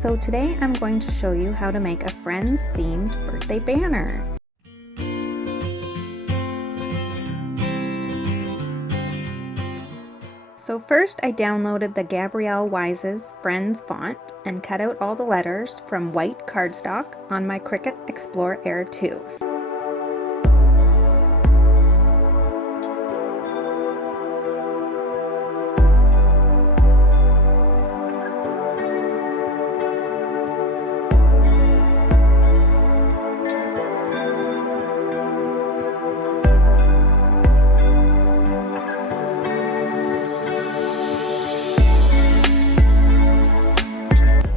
So today I'm going to show you how to make a Friends themed birthday banner. So first I downloaded the Gabrielle Wise's Friends font and cut out all the letters from white cardstock on my Cricut Explore Air 2.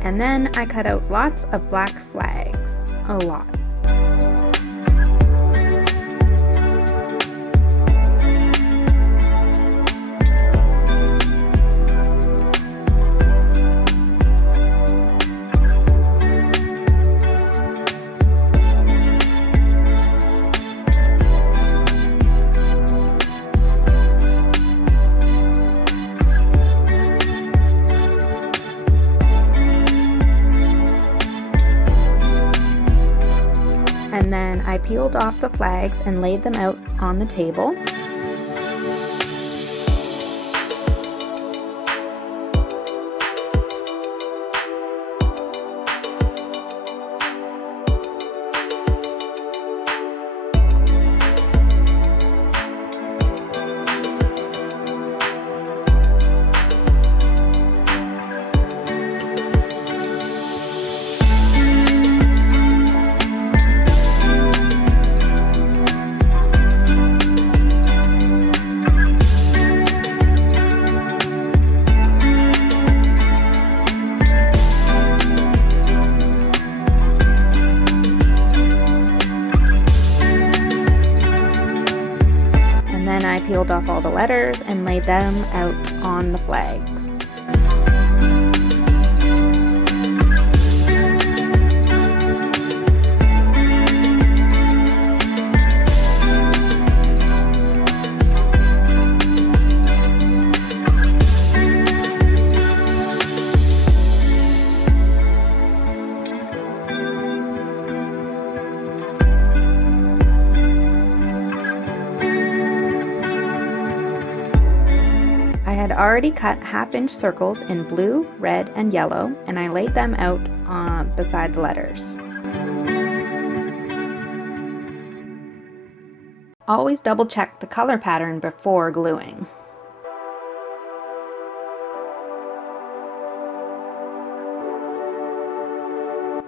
And then I cut out lots of black flags, a lot. And then I peeled off the flags and laid them out on the table. Then I peeled off all the letters and laid them out on the flags. I had already cut half-inch circles in blue, red, and yellow, and I laid them out beside the letters. Always double check the color pattern before gluing.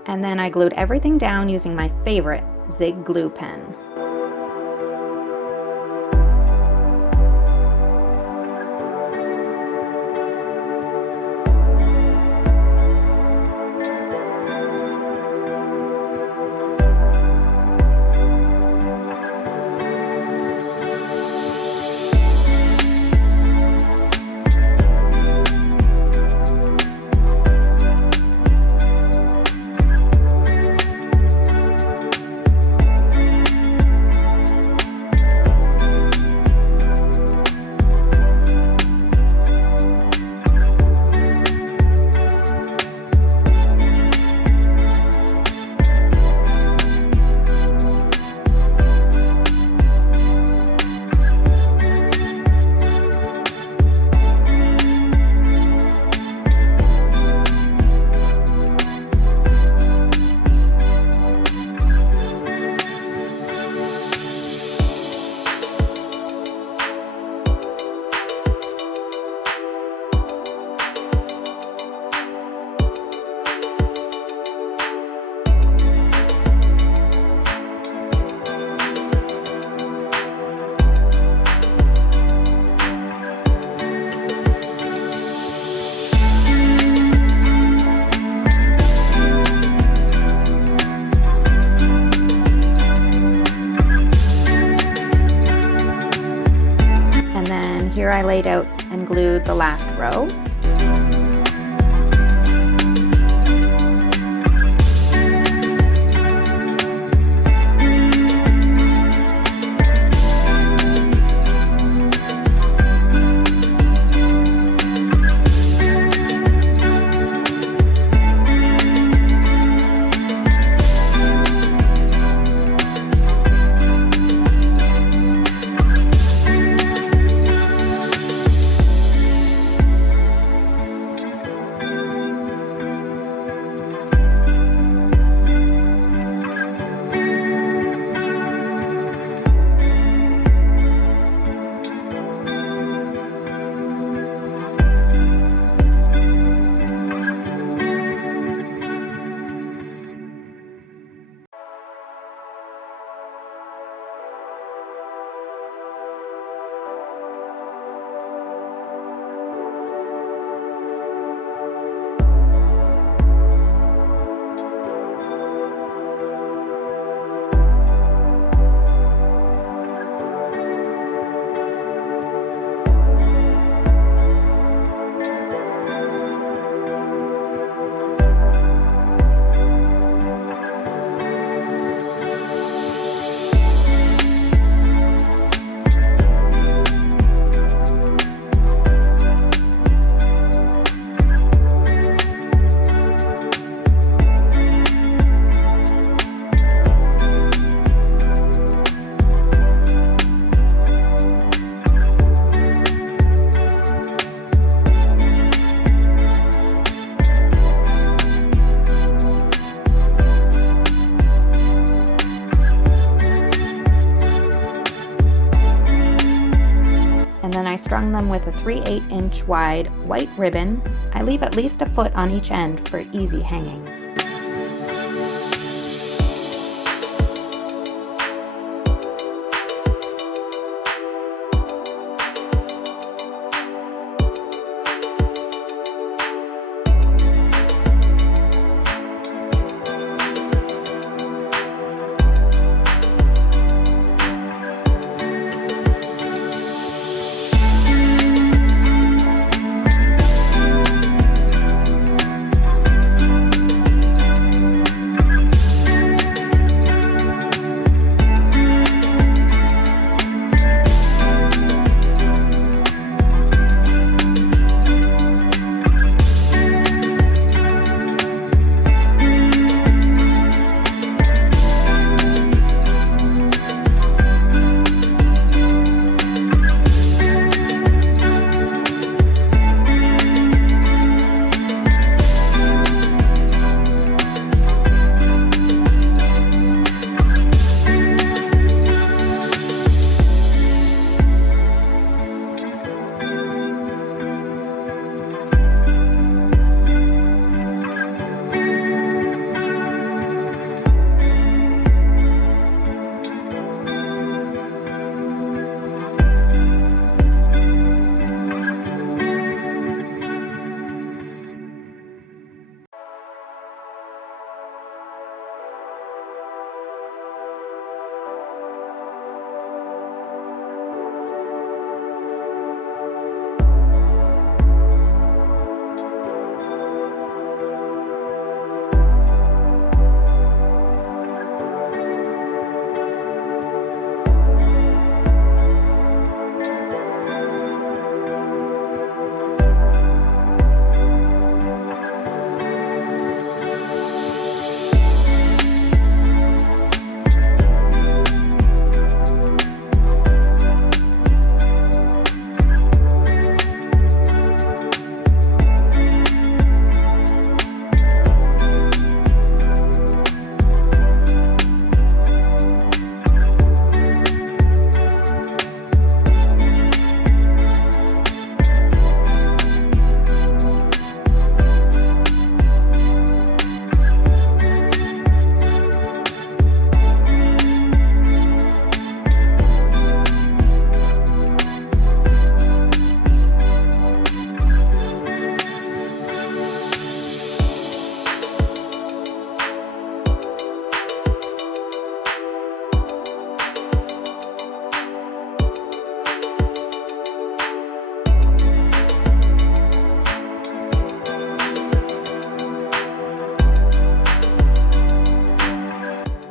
And then I glued everything down using my favorite Zig glue pen. Here I laid out and glued the last row. then I strung them with a 3/8 inch wide white ribbon. I leave at least a foot on each end for easy hanging.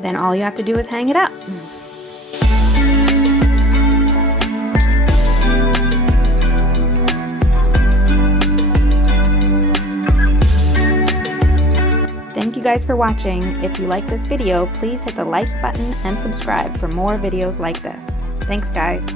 Then all you have to do is hang it up. Thank you guys for watching. If you like this video, please hit the like button and subscribe for more videos like this. Thanks guys.